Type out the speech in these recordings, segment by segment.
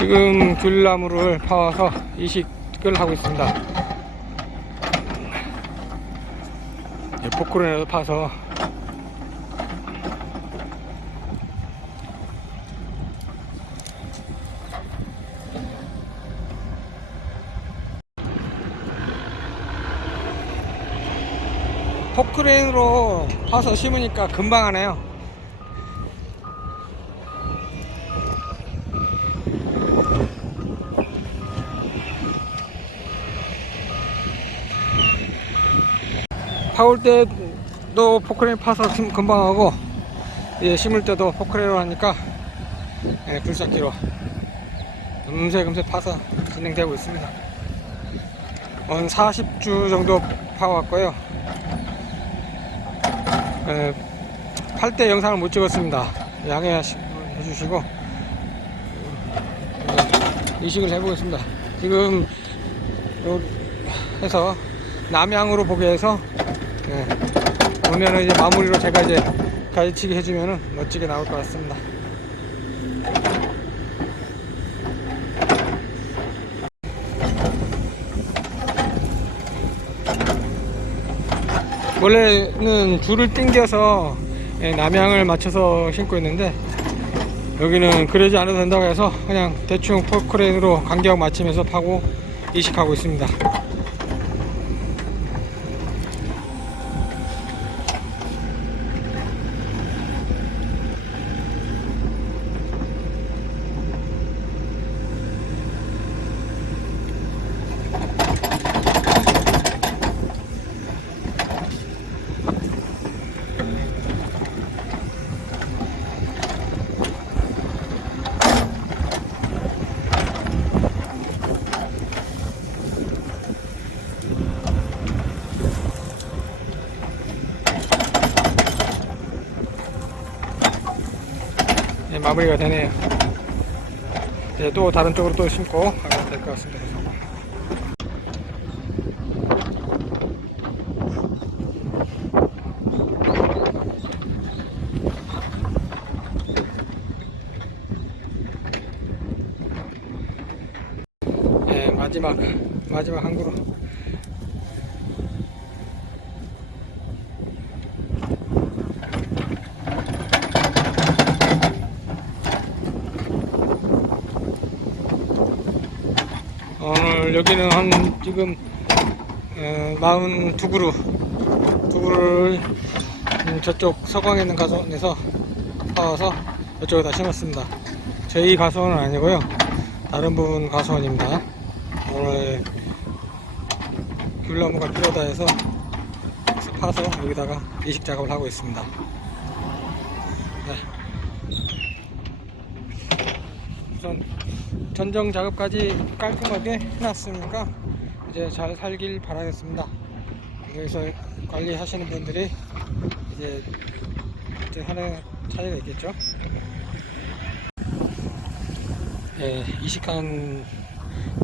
지금 귤나무를 파와서 이식을 하고 있습니다. 예, 포크론에서 파서 포크레인으로 파서 심으니까 금방 하네요. 파올 때도 포크레인 파서 심- 금방 하고 이제 심을 때도 포크레인으로 하니까 예, 굴삭기로 금세 금세 파서 진행되고 있습니다. 한 40주 정도 파왔고요. 예, 팔때 영상을 못 찍었습니다. 양해해 주시고 예, 이식을 해보겠습니다. 지금 요 해서 남향으로 보게 해서 예, 오면은 이제 마무리로 제가 이제 가지치기 해주면은 멋지게 나올 것 같습니다. 원래는 줄을 당겨서 예, 남향을 맞춰서 신고 있는데 여기는 그러지 않아도 된다고 해서 그냥 대충 포크레인으로 간격 맞추면서 파고 이식하고 있습니다. 마무리가 되네요. 이제 또 다른 쪽으로 또 심고 가면 될 것 같습니다. 예, 마지막 마지막 한 그루. 오늘 여기는 한 지금 어, 42그루 두 그루를 음, 저쪽 서광에 있는 가선에서 파와서 이쪽에 다 심었습니다. 저희 가수원은 아니고요. 다른 분 가수원입니다. 오늘 귤나무가 필요하다 해서 파서 여기다가 이식 작업을 하고 있습니다. 네. 우선 전정 작업까지 깔끔하게 해놨으니까 이제 잘 살길 바라겠습니다. 여기서 관리하시는 분들이 이제 이제 하는 차이가 있겠죠. 예, 이식한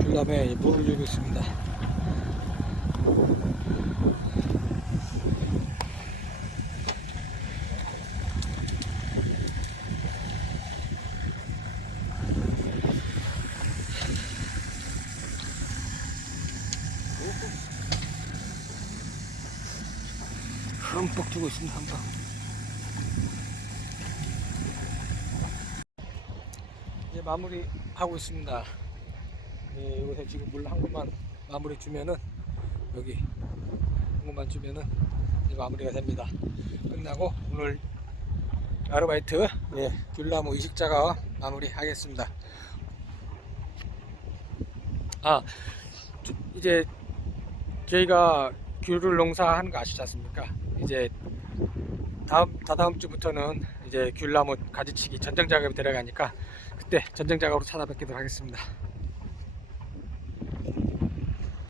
귤람에 물을 주고 있습니다. 흠뻑 주고 있습니다. 흠뻑. 이제 마무리 하고 있습니다. 예, 여기서 지금 물 한 곳만 마무리 주면은 여기 한 곳만 주면은 이제 마무리가 됩니다. 끝나고 오늘 아르바이트 예, 귤나무 이식자가 마무리하겠습니다. 아 저- 이제 저희가 귤을 농사하는 거 아시지 않습니까? 이제 다음 다다음 주부터는 이제 귤나무 가지치기 전정 작업이 들어가니까 그때 전정 작업으로 찾아뵙기도 하겠습니다.